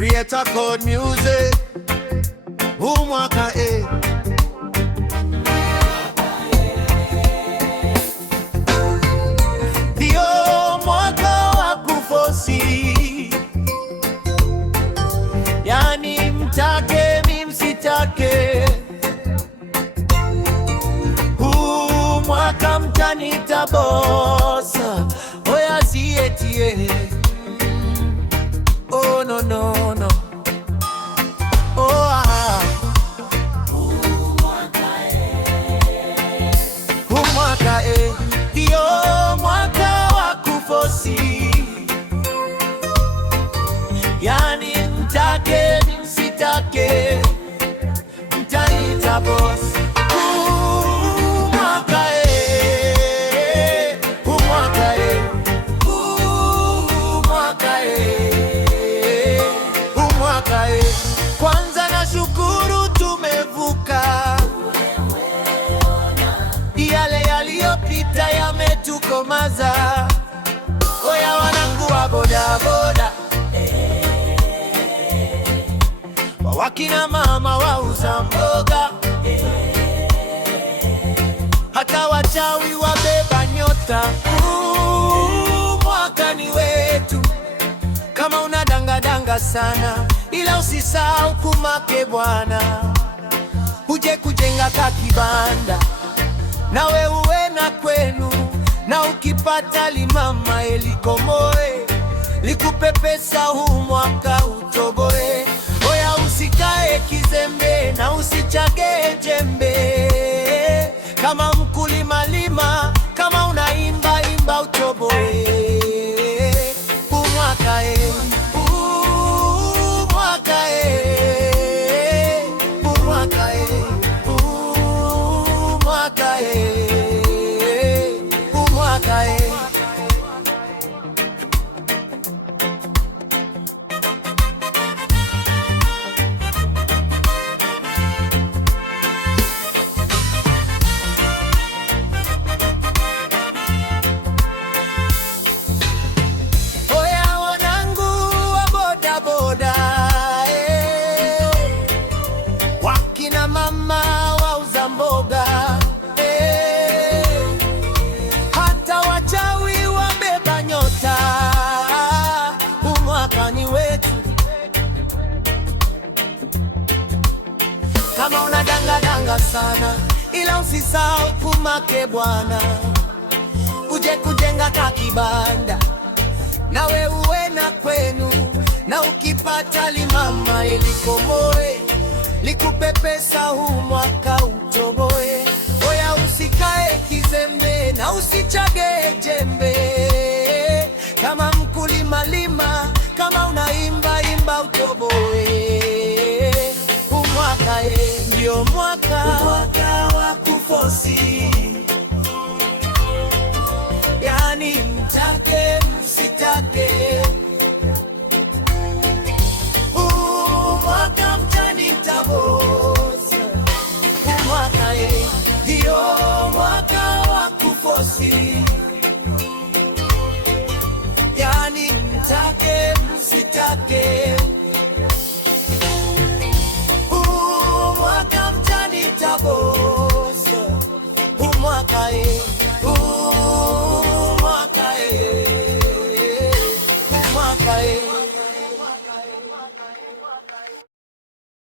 Creator Code Music. Huu mwaka ndio mwaka wa kufosi, yani mtake mi msitake. Huu mwaka mtanita bossa, oya sietie. Oh no no no. Oh ah. Huu mwaka ndio mwaka wa kufosi, yani mtake msitake, mtanita boss. Kwanza na shukuru tumevuka, yale yaliyopita yametukomaza. Oya wanangu wa bodaboda, wakina mama wauza mboga, hata wachawi wabeba nyota. Mwaka ni wetu. Kama unadangadanga sana, ila usisahau kumake Bwana. Uje kujenga kakibanda, nawe uwe na kwenu, na ukipata limama elikomoe, likupe pesa huu mwaka utoboe. Oya usikae kizembe na usichage jembe, kama mkulima lima, kama unaimba imba utoboe. Wakina mama wauza mboga, hata wachawi wabeba nyota. Huu mwaka ni wetu. Kama unadangadanga sana, ila usisahau kumake Bwana. Uje kujenga kakibanda, nawe uwe na kwenu, na ukipata limama ilikomoe, likupe pesa huu mwaka utoboe. Oya usikae kizembe na usichage jembe, kama mkulima lima, kama unaimba imba utoboe. Huu mwaka ndio mwaka wa kufosi, yani mtake msitake. Ndio mwaka wa kufosi, yani mtake msitake. Mwaka mtanita bossa. Mwaka mwaka